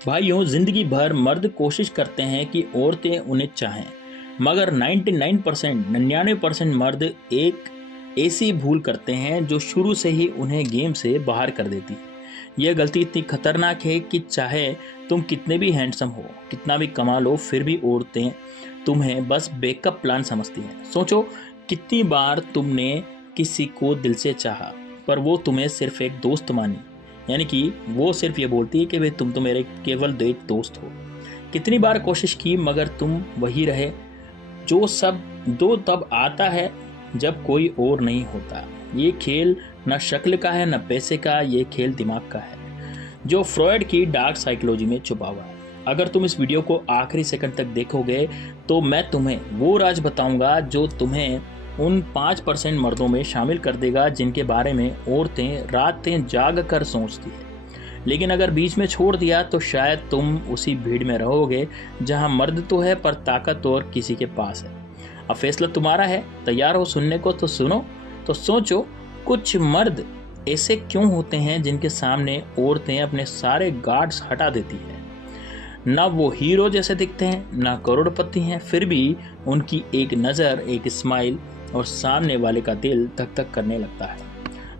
भाइयों, जिंदगी भर मर्द कोशिश करते हैं कि औरतें उन्हें चाहें, मगर 99% मर्द एक ऐसी भूल करते हैं जो शुरू से ही उन्हें गेम से बाहर कर देती है। यह गलती इतनी खतरनाक है कि चाहे तुम कितने भी हैंडसम हो, कितना भी कमा लो, फिर भी औरतें तुम्हें बस बैकअप प्लान समझती हैं। सोचो, कितनी बार तुमने किसी को दिल से चाहा पर वो तुम्हें सिर्फ एक दोस्त मानी, यानी कि वो सिर्फ ये बोलती है कि भाई तुम तो मेरे केवल एक दोस्त हो। कितनी बार कोशिश की मगर तुम वही रहे जो सब दो तब आता है जब कोई और नहीं होता। ये खेल न शक्ल का है न पैसे का, ये खेल दिमाग का है जो फ्रॉयड की डार्क साइकोलॉजी में छुपा हुआ है। अगर तुम इस वीडियो को आखिरी सेकंड तक देखोगे तो मैं तुम्हें वो राज बताऊंगा जो तुम्हें उन 5% मर्दों में शामिल कर देगा जिनके बारे में औरतें रातें जाग कर सोचती है। लेकिन अगर बीच में छोड़ दिया तो शायद तुम उसी भीड़ में रहोगे जहां मर्द तो है पर ताकत और किसी के पास है। अब फैसला तुम्हारा है। तैयार हो सुनने को? तो सुनो। तो सोचो, कुछ मर्द ऐसे क्यों होते हैं जिनके सामने औरतें अपने सारे गार्ड्स हटा देती है। ना वो हीरो जैसे दिखते हैं, ना करोड़पति हैं, फिर भी उनकी एक नज़र, एक स्माइल और सामने वाले का दिल धक धक करने लगता है।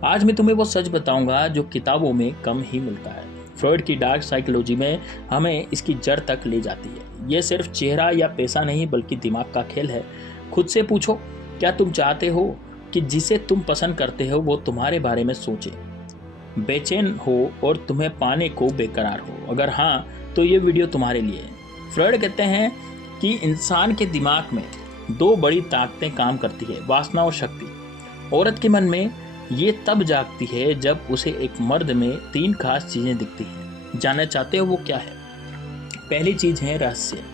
आज मैं तुम्हें वो सच बताऊंगा जो किताबों में कम ही मिलता है। फ्रॉयड की डार्क साइकोलॉजी में हमें इसकी जड़ तक ले जाती है। ये सिर्फ चेहरा या पैसा नहीं बल्कि दिमाग का खेल है। खुद से पूछो, क्या तुम चाहते हो कि जिसे तुम पसंद करते हो वो तुम्हारे बारे में सोचे, बेचैन हो और तुम्हें पाने को बेकरार हो? अगर हाँ तो ये वीडियो तुम्हारे लिए है। फ्रॉयड कहते हैं कि इंसान के दिमाग में दो बड़ी ताकतें काम करती है, वासना और शक्ति। औरत के मन में ये तब जागती है जब उसे एक मर्द में 3 खास चीजें दिखती हैं। जानना चाहते हो वो क्या है? पहली चीज है रहस्य।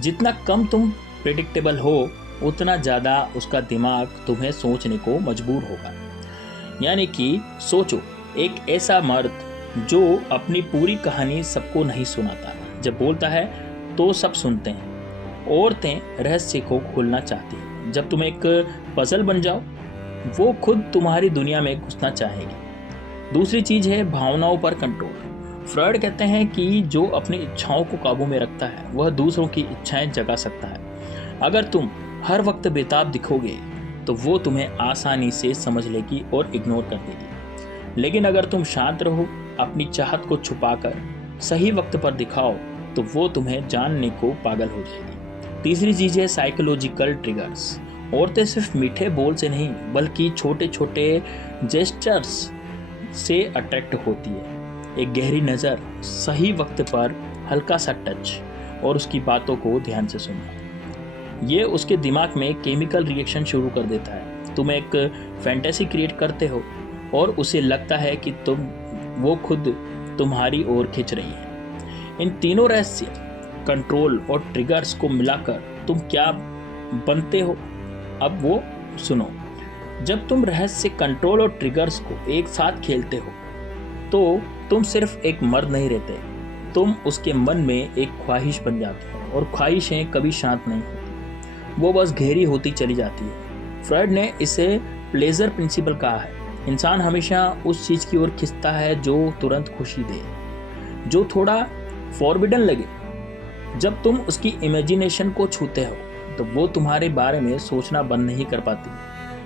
जितना कम तुम प्रेडिक्टेबल हो उतना ज़्यादा उसका दिमाग तुम्हें सोचने को मजबूर होगा। यानी कि सोचो, एक ऐसा मर्द जो अपनी पूरी कहानी सबको नहीं सुनाता, जब बोलता है तो सब सुनते हैं। औरतें रहस्य को खोलना चाहती हैं। जब तुम एक पजल बन जाओ वो खुद तुम्हारी दुनिया में घुसना चाहेगी। दूसरी चीज है भावनाओं पर कंट्रोल। फ्रॉयड कहते हैं कि जो अपनी इच्छाओं को काबू में रखता है वह दूसरों की इच्छाएं जगा सकता है। अगर तुम हर वक्त बेताब दिखोगे तो वो तुम्हें आसानी से समझ लेगी और इग्नोर कर देगी। लेकिन अगर तुम शांत रहो, अपनी चाहत को छुपाकर सही वक्त पर दिखाओ तो वो तुम्हें जानने को पागल हो जाएगी। तीसरी चीज है साइकोलॉजिकल ट्रिगर्स। औरतें सिर्फ मीठे बोल से नहीं बल्कि छोटे छोटे जेस्चर्स से अट्रैक्ट होती है। एक गहरी नज़र, सही वक्त पर हल्का सा टच और उसकी बातों को ध्यान से सुनना, ये उसके दिमाग में केमिकल रिएक्शन शुरू कर देता है। तुम एक फैंटेसी क्रिएट करते हो और उसे लगता है कि वो खुद तुम्हारी ओर खिंच रही है। इन तीनों रहस्य, कंट्रोल और ट्रिगर्स को मिलाकर तुम क्या बनते हो, अब वो सुनो। जब तुम रहस्य, कंट्रोल और ट्रिगर्स को एक साथ खेलते हो तो तुम सिर्फ एक मर्द नहीं रहते, तुम उसके मन में एक ख्वाहिश बन जाते हो। और ख्वाहिशें कभी शांत नहीं होती, वो बस गहरी होती चली जाती है। फ्रॉयड ने इसे प्लेजर प्रिंसिपल कहा है। इंसान हमेशा उस चीज़ की ओर खिंचता है जो तुरंत खुशी दे, जो थोड़ा फॉरबिडन लगे। जब तुम उसकी इमेजिनेशन को छूते हो तो वो तुम्हारे बारे में सोचना बंद नहीं कर पाती,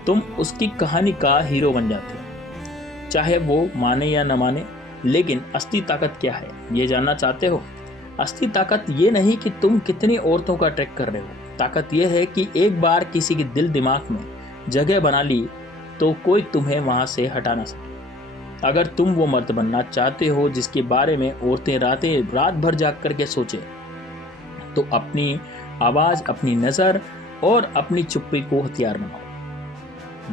तुम उसकी कहानी का हीरो बन जाते हो, चाहे वो माने या न माने। लेकिन असली ताकत क्या है, ये जानना चाहते हो? असली ताकत ये नहीं कि तुम कितनी औरतों का ट्रैक कर रहे हो, ताकत ये है कि एक बार किसी के दिल दिमाग में जगह बना ली तो कोई तुम्हें वहां से हटा ना सके। अगर तुम वो मर्द बनना चाहते हो जिसके बारे में औरतें रात भर जाग करके सोचे, तो अपनी आवाज, अपनी नज़र और अपनी चुप्पी को हथियार बनाओ।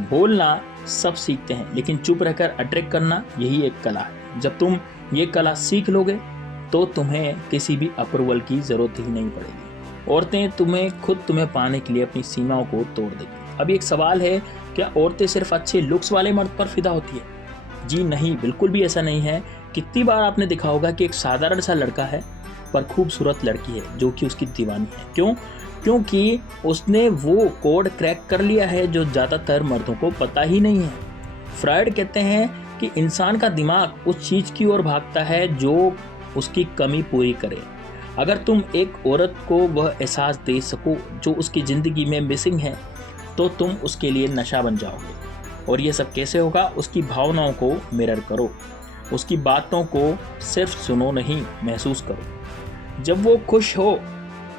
बोलना सब सीखते हैं लेकिन चुप रहकर अट्रैक्ट करना, यही एक कला है। जब तुम ये कला सीख लोगे तो तुम्हें किसी भी अप्रूवल की जरूरत ही नहीं पड़ेगी। औरतें तुम्हें पाने के लिए अपनी सीमाओं को तोड़ देगी। अब एक सवाल है, क्या औरतें सिर्फ अच्छे लुक्स वाले मर्द पर फिदा होती है? जी नहीं, बिल्कुल भी ऐसा नहीं है। कितनी बार आपने देखा होगा कि एक साधारण सा लड़का है पर खूबसूरत लड़की है जो कि उसकी दीवानी है। क्यों? क्योंकि उसने वो कोड क्रैक कर लिया है जो ज़्यादातर मर्दों को पता ही नहीं है। फ्रॉयड कहते हैं कि इंसान का दिमाग उस चीज़ की ओर भागता है जो उसकी कमी पूरी करे। अगर तुम एक औरत को वह एहसास दे सको जो उसकी ज़िंदगी में मिसिंग है, तो तुम उसके लिए नशा बन जाओगे। और ये सब कैसे होगा? उसकी भावनाओं को मिरर करो, उसकी बातों को सिर्फ सुनो नहीं, महसूस करो। जब वो खुश हो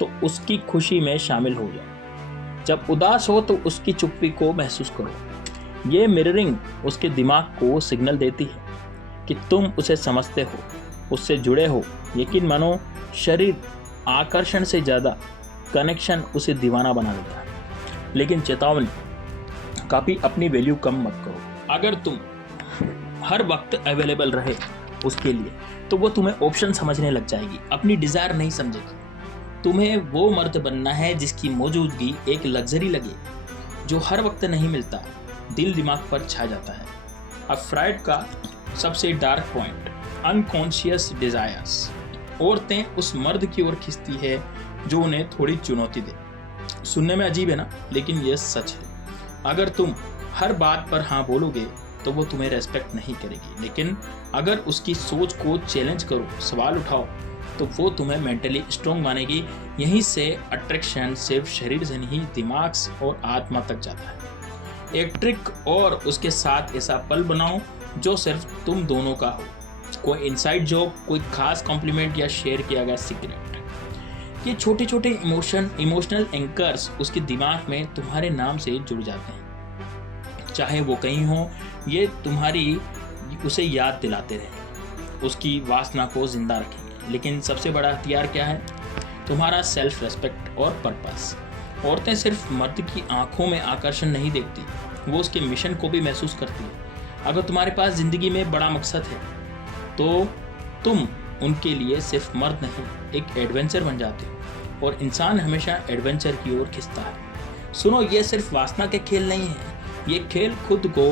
तो उसकी खुशी में शामिल हो जाओ, जब उदास हो तो उसकी चुप्पी को महसूस करो। ये मिररिंग उसके दिमाग को सिग्नल देती है कि तुम उसे समझते हो, उससे जुड़े हो। यकीन मानो, शरीर आकर्षण से ज़्यादा कनेक्शन उसे दीवाना बना देता है। लेकिन चेतावनी, कभी अपनी वैल्यू कम मत करो। अगर तुम हर वक्त अवेलेबल रहे उसके लिए, तो वो तुम्हें ऑप्शन समझने लग जाएगी, अपनी डिज़ायर नहीं समझेगी। तुम्हें वो मर्द बनना है जिसकी मौजूदगी एक लग्जरी लगे, जो हर वक्त नहीं मिलता, दिल दिमाग पर छा जाता है। अब फ्राइड का सबसे डार्क पॉइंट, अनकॉन्शियस डिज़ायर्स। औरतें उस मर्द की ओर खींचती है जो उन्हें थोड़ी चुनौती दे। सुनने में अजीब है ना, लेकिन ये सच है। अगर तुम हर बात पर हाँ बोलोगे तो वो तुम्हें रेस्पेक्ट नहीं करेगी, लेकिन अगर उसकी सोच को चैलेंज करो, सवाल उठाओ, तो वो तुम्हें मेंटली स्ट्रॉन्ग मानेगी। यहीं से अट्रैक्शन सिर्फ शरीर से नहीं, दिमाग और आत्मा तक जाता है। एक ट्रिक और उसके साथ ऐसा पल बनाओ जो सिर्फ तुम दोनों का हो। कोई इनसाइड जोक, कोई खास कॉम्प्लीमेंट या शेयर किया गया सीक्रेट। ये छोटे छोटे इमोशनल एंकर्स उसके दिमाग में तुम्हारे नाम से जुड़ जाते हैं। चाहे वो कहीं हो, ये तुम्हारी उसे याद दिलाते रहें, उसकी वासना को जिंदा रखेंगे। लेकिन सबसे बड़ा हथियार क्या है? तुम्हारा सेल्फ रेस्पेक्ट और पर्पस। औरतें सिर्फ मर्द की आंखों में आकर्षण नहीं देखती, वो उसके मिशन को भी महसूस करती है। अगर तुम्हारे पास जिंदगी में बड़ा मकसद है तो तुम उनके लिए सिर्फ मर्द नहीं, एक एडवेंचर बन जाते हो। और इंसान हमेशा एडवेंचर की ओर खिंचता है। सुनो, ये सिर्फ वासना के खेल नहीं है, ये खेल खुद को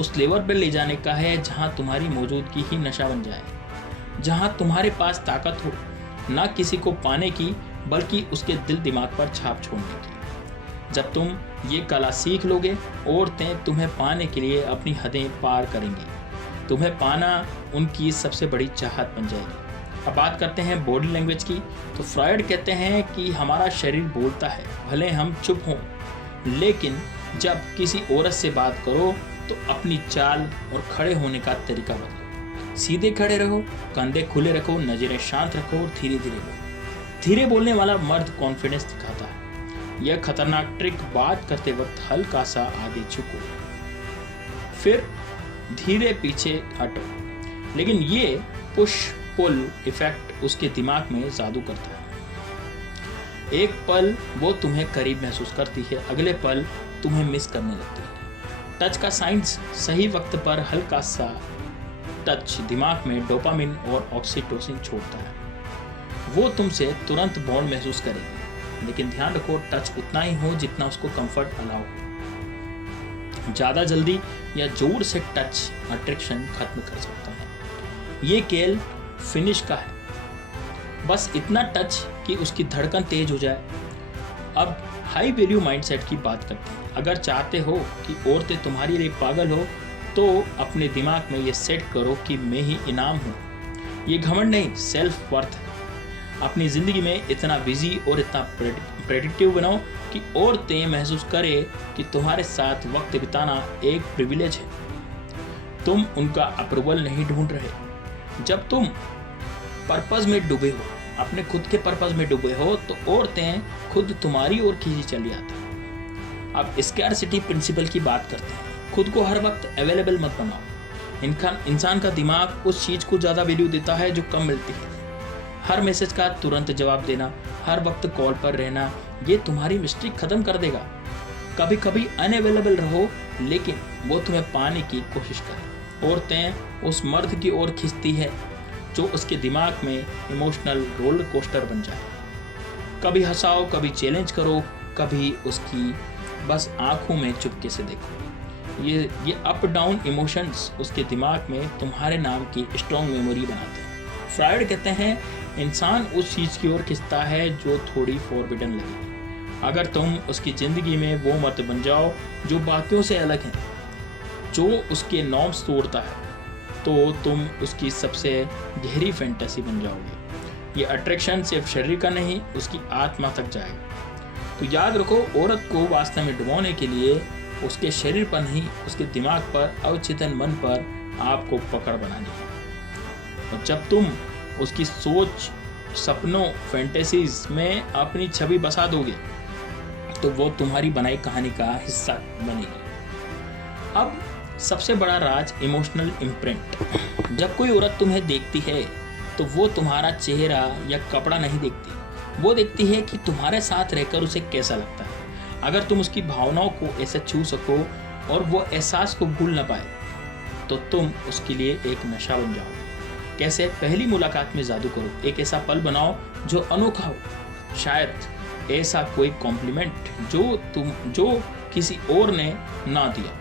उस लेवल पर ले जाने का है जहां तुम्हारी मौजूदगी ही नशा बन जाए, जहां तुम्हारे पास ताकत हो ना किसी को पाने की, बल्कि उसके दिल दिमाग पर छाप छोड़ने की। जब तुम ये कला सीख लोगे, औरतें तुम्हें पाने के लिए अपनी हदें पार करेंगी। तुम्हें पाना उनकी सबसे बड़ी चाहत बन जाएगी। अब बात करते हैं बॉडी लैंग्वेज की। तो फ्रायड कहते हैं कि हमारा शरीर बोलता है, भले हम चुप हों, लेकिन जब किसी औरत से बात करो तो अपनी चाल और खड़े होने का तरीका बदलो। सीधे खड़े रहो, कंधे खुले रखो, नजरें शांत रखो और धीरे धीरे बोलो। धीरे बोलने वाला मर्द कॉन्फिडेंस दिखाता है। यह खतरनाक ट्रिक, बात करते वक्त हल्का सा आगे झुको, फिर धीरे पीछे हटो। लेकिन ये पुश पुल इफेक्ट उसके दिमाग में जादू करता है। एक पल वो तुम्हें करीब महसूस करती है, अगले पल तुम्हें मिस करने लगती है। टच का साइंस, सही वक्त पर हल्का सा टच दिमाग में डोपामिन और ऑक्सीटोसिन छोड़ता है। वो तुमसे तुरंत बॉन्ड महसूस करेगी, लेकिन ध्यान रखो, टच उतना ही हो जितना उसको कंफर्ट अलाउ हो। ज़्यादा जल्दी या जोर से टच अट्रैक्शन खत्म कर सकता है। ये खेल फिनिश का है, बस इतना टच कि उसकी धड़कन तेज हो जाए। अब हाई वैल्यू माइंडसेट की बात करते हैं। अगर चाहते हो कि औरतें तुम्हारे लिए पागल हो, तो अपने दिमाग में ये सेट करो कि मैं ही इनाम हूँ। ये घमंड नहीं, सेल्फ वर्थ है। अपनी ज़िंदगी में इतना बिजी और इतना प्रेडिक्टिव बनाओ कि औरतें महसूस करें कि तुम्हारे साथ वक्त बिताना एक प्रिविलेज है। तुम उनका अप्रूवल नहीं ढूंढ रहे। जब तुम पर्पस में डूबे हो, अपने खुद के पर्पस में डूबे हो, तो औरतें खुद तुम्हारी ओर खींची चली आती हैं। अब स्कैरसिटी प्रिंसिपल की बात करते हैं। खुद को हर वक्त अवेलेबल मत बनाओ। इंसान का दिमाग उस चीज़ को ज़्यादा वैल्यू देता है जो कम मिलती है। हर मैसेज का तुरंत जवाब देना, हर वक्त कॉल पर रहना, ये तुम्हारी मिस्ट्री खत्म कर देगा। कभी कभी अनअवेलेबल रहो, लेकिन वो तुम्हें पाने की कोशिश करे। औरतें उस मर्द की ओर खींचती है जो उसके दिमाग में इमोशनल रोलर कोस्टर बन जाए। कभी हंसाओ, कभी चैलेंज करो, कभी उसकी बस आंखों में चुपके से देखो। ये अप डाउन इमोशंस उसके दिमाग में तुम्हारे नाम की स्ट्रॉन्ग मेमोरी बनाते हैं। फ्रायड कहते हैं, इंसान उस चीज़ की ओर खिंचता है जो थोड़ी फॉरबिडन लगे। अगर तुम उसकी ज़िंदगी में वो मर्द बन जाओ जो बाकियों से अलग है, जो उसके नॉर्म्स तोड़ता है, तो तुम उसकी सबसे गहरी फैंटेसी बन जाओगे। ये अट्रैक्शन सिर्फ शरीर का नहीं, उसकी आत्मा तक जाएगा। तो याद रखो, औरत को वास्तव में डुबोने के लिए उसके शरीर पर नहीं, उसके दिमाग पर, अवचेतन मन पर आपको पकड़ बनानी है। और जब तुम उसकी सोच, सपनों, फैंटेसीज में अपनी छवि बसा दोगे तो वो तुम्हारी बनाई कहानी का हिस्सा बनेगी। अब सबसे बड़ा राज, इमोशनल इम्प्रिंट। जब कोई औरत तुम्हें देखती है तो वो तुम्हारा चेहरा या कपड़ा नहीं देखती, वो देखती है कि तुम्हारे साथ रहकर उसे कैसा लगता है। अगर तुम उसकी भावनाओं को ऐसे छू सको और वो एहसास को भूल ना पाए तो तुम उसके लिए एक नशा बन जाओ। कैसे? पहली मुलाकात में जादू करो, एक ऐसा पल बनाओ जो अनोखा हो, शायद ऐसा कोई कॉम्प्लीमेंट जो किसी और ने ना दिया,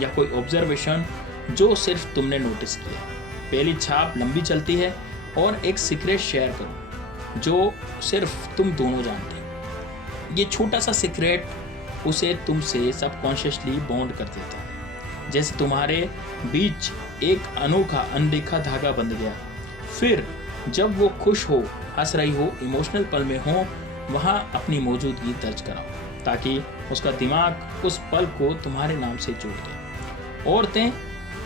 या कोई ऑब्जर्वेशन जो सिर्फ तुमने नोटिस किया। पहली छाप लंबी चलती है। और एक सीक्रेट शेयर करो जो सिर्फ तुम दोनों जानते हो। ये छोटा सा सीक्रेट उसे तुमसे सबकॉन्शियसली बॉन्ड कर देता है, जैसे तुम्हारे बीच एक अनोखा अनदेखा धागा बंध गया। फिर जब वो खुश हो, हंस रही हो, इमोशनल पल में हो, वहाँ अपनी मौजूदगी दर्ज कराओ ताकि उसका दिमाग उस पल को तुम्हारे नाम से जोड़ दे। औरतें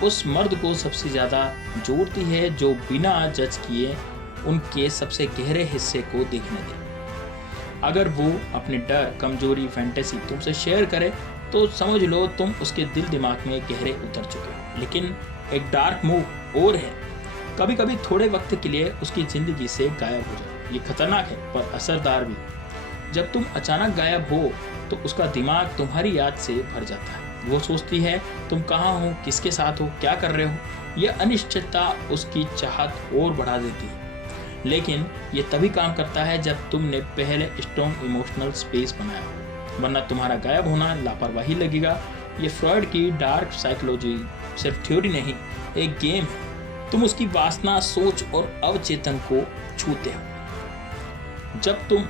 उस मर्द को सबसे ज़्यादा जोड़ती है जो बिना जज किए उनके सबसे गहरे हिस्से को देखने दे। अगर वो अपने डर, कमजोरी, फैंटेसी तुमसे शेयर करे तो समझ लो तुम उसके दिल दिमाग में गहरे उतर चुके हो। लेकिन एक डार्क मूव और है, कभी कभी थोड़े वक्त के लिए उसकी ज़िंदगी से गायब हो जाओ। ये खतरनाक है पर असरदार भी। जब तुम अचानक गायब हो तो उसका दिमाग तुम्हारी याद से भर जाता है। वो सोचती है तुम कहाँ हो, किसके साथ हो, क्या कर रहे हो। यह अनिश्चितता उसकी चाहत और बढ़ा देती है। लेकिन ये तभी काम करता है जब तुमने पहले स्ट्रॉन्ग इमोशनल स्पेस बनाया हो, वरना तुम्हारा गायब होना लापरवाही लगेगा। ये फ्रॉइड की डार्क साइकोलॉजी सिर्फ थ्योरी नहीं, एक गेम है। तुम उसकी वासना, सोच और अवचेतन को छूते हो। जब तुम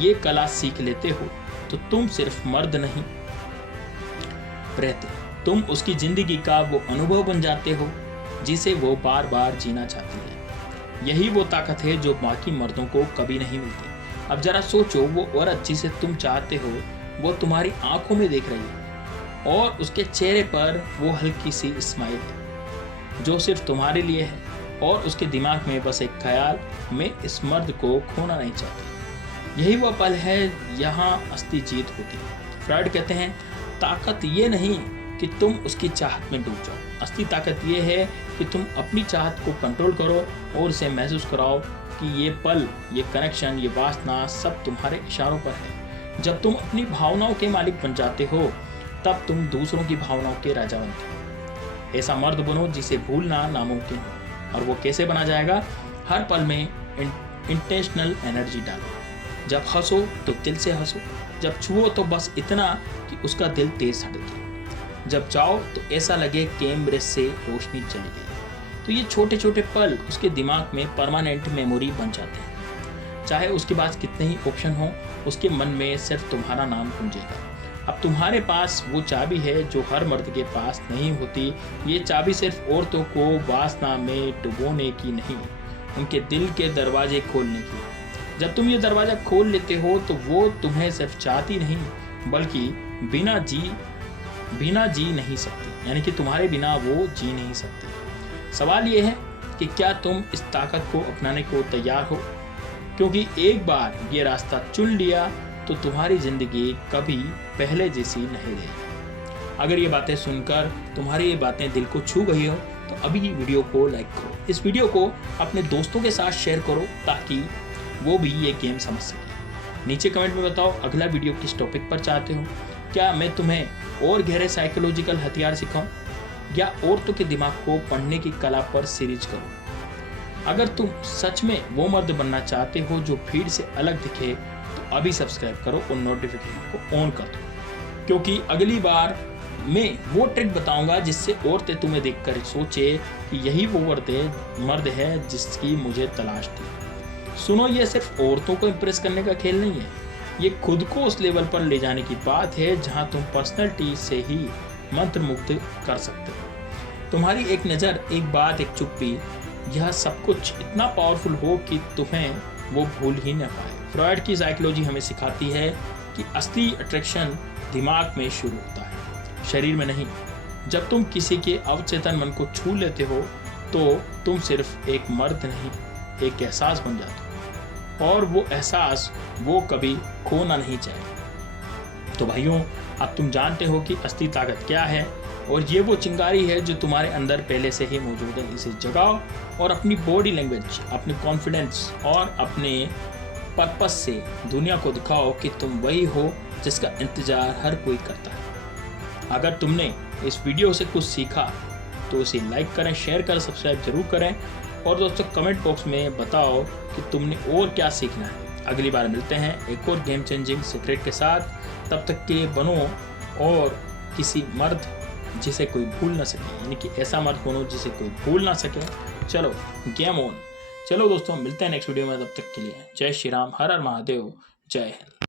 ये कला सीख लेते हो तो तुम सिर्फ मर्द नहीं रहते, तुम उसकी जिंदगी का वो अनुभव बन जाते हो जिसे वो बार बार जीना चाहती है। यही वो ताकत है जो बाकी मर्दों को कभी नहीं मिलती। अब जरा सोचो, वो औरत जिसे तुम चाहते हो वो तुम्हारी आंखों में देख रही है और उसके चेहरे पर वो हल्की सी स्माइल है जो सिर्फ तुम्हारे लिए है, और उसके दिमाग में बस एक ख्याल, मैं इस मर्द को खोना नहीं चाहती। यही वो पल है यहाँ असली जीत होती है। फ्रॉइड कहते हैं ताकत ये नहीं कि तुम उसकी चाहत में डूब जाओ, असली ताकत ये है कि तुम अपनी चाहत को कंट्रोल करो और उसे महसूस कराओ कि ये पल, ये कनेक्शन, ये वासना सब तुम्हारे इशारों पर है। जब तुम अपनी भावनाओं के मालिक बन जाते हो तब तुम दूसरों की भावनाओं के राजा बनते हो। ऐसा मर्द बनो जिसे भूलना नामुमकिन हो। और वो कैसे बना जाएगा? हर पल में इंटेंशनल एनर्जी डालो। जब हंसो तो दिल से हंसो, जब छुओ तो बस इतना कि उसका दिल तेज धड़के, जब जाओ तो ऐसा लगे कैमरे से रोशनी चली गई। तो ये छोटे छोटे पल उसके दिमाग में परमानेंट मेमोरी बन जाते हैं। चाहे उसके पास कितने ही ऑप्शन हो, उसके मन में सिर्फ तुम्हारा नाम गूंजेगा। अब तुम्हारे पास वो चाबी है जो हर मर्द के पास नहीं होती। ये चाबी सिर्फ औरतों को वासना में डुबोने की नहीं, उनके दिल के दरवाजे खोलने की। जब तुम ये दरवाजा खोल लेते हो तो वो तुम्हें सिर्फ चाहती नहीं बल्कि बिना जी नहीं सकती, यानी कि तुम्हारे बिना वो जी नहीं सकती। सवाल ये है कि क्या तुम इस ताकत को अपनाने को तैयार हो? क्योंकि एक बार ये रास्ता चुन लिया तो तुम्हारी जिंदगी कभी पहले जैसी नहीं रहेगी। अगर ये बातें सुनकर तुम्हारी ये बातें दिल को छू गई हो तो अभी वीडियो को लाइक करो, इस वीडियो को अपने दोस्तों के साथ शेयर करो ताकि वो भी ये गेम समझ सके। नीचे कमेंट में बताओ अगला वीडियो किस टॉपिक पर चाहते हो। क्या मैं तुम्हें और गहरे साइकोलॉजिकल हथियार सिखाऊं या औरतों के दिमाग को पढ़ने की कला पर सीरीज करूं? अगर तुम सच में वो मर्द बनना चाहते हो जो भीड़ से अलग दिखे तो अभी सब्सक्राइब करो और नोटिफिकेशन को ऑन कर दो, क्योंकि अगली बार मैं वो ट्रिक बताऊंगा जिससे औरतें तुम्हें देखकर सोचे कि यही वो मर्द है जिसकी मुझे तलाश थी। सुनो, ये सिर्फ औरतों को इंप्रेस करने का खेल नहीं है, ये खुद को उस लेवल पर ले जाने की बात है जहां तुम पर्सनैलिटी से ही मंत्रमुग्ध कर सकते हो। तुम्हारी एक नज़र, एक बात, एक चुप्पी, यह सब कुछ इतना पावरफुल हो कि तुम्हें वो भूल ही न पाए। फ्रॉयड की साइकोलॉजी हमें सिखाती है कि असली अट्रैक्शन दिमाग में शुरू होता है, शरीर में नहीं। जब तुम किसी के अवचेतन मन को छू लेते हो तो तुम सिर्फ एक मर्द नहीं, एक एहसास बन जाते हो, और वो एहसास वो कभी खोना नहीं चाहिए। तो भाइयों, अब तुम जानते हो कि असली ताकत क्या है, और ये वो चिंगारी है जो तुम्हारे अंदर पहले से ही मौजूद है। इसे जगाओ और अपनी बॉडी लैंग्वेज, अपने कॉन्फिडेंस और अपने पर्पस से दुनिया को दिखाओ कि तुम वही हो जिसका इंतजार हर कोई करता है। अगर तुमने इस वीडियो से कुछ सीखा तो इसे लाइक करें, शेयर करें, सब्सक्राइब जरूर करें, और दोस्तों कमेंट बॉक्स में बताओ कि तुमने और क्या सीखना है। अगली बार मिलते हैं एक और गेम चेंजिंग सीक्रेट के साथ। तब तक के लिए बनो और किसी मर्द जिसे कोई भूल ना सके, यानी कि ऐसा मर्द बनो जिसे कोई भूल ना सके। चलो गेम ऑन। चलो दोस्तों, मिलते हैं नेक्स्ट वीडियो में। तब तक के लिए जय श्री राम, हर हर महादेव, जय हिंद।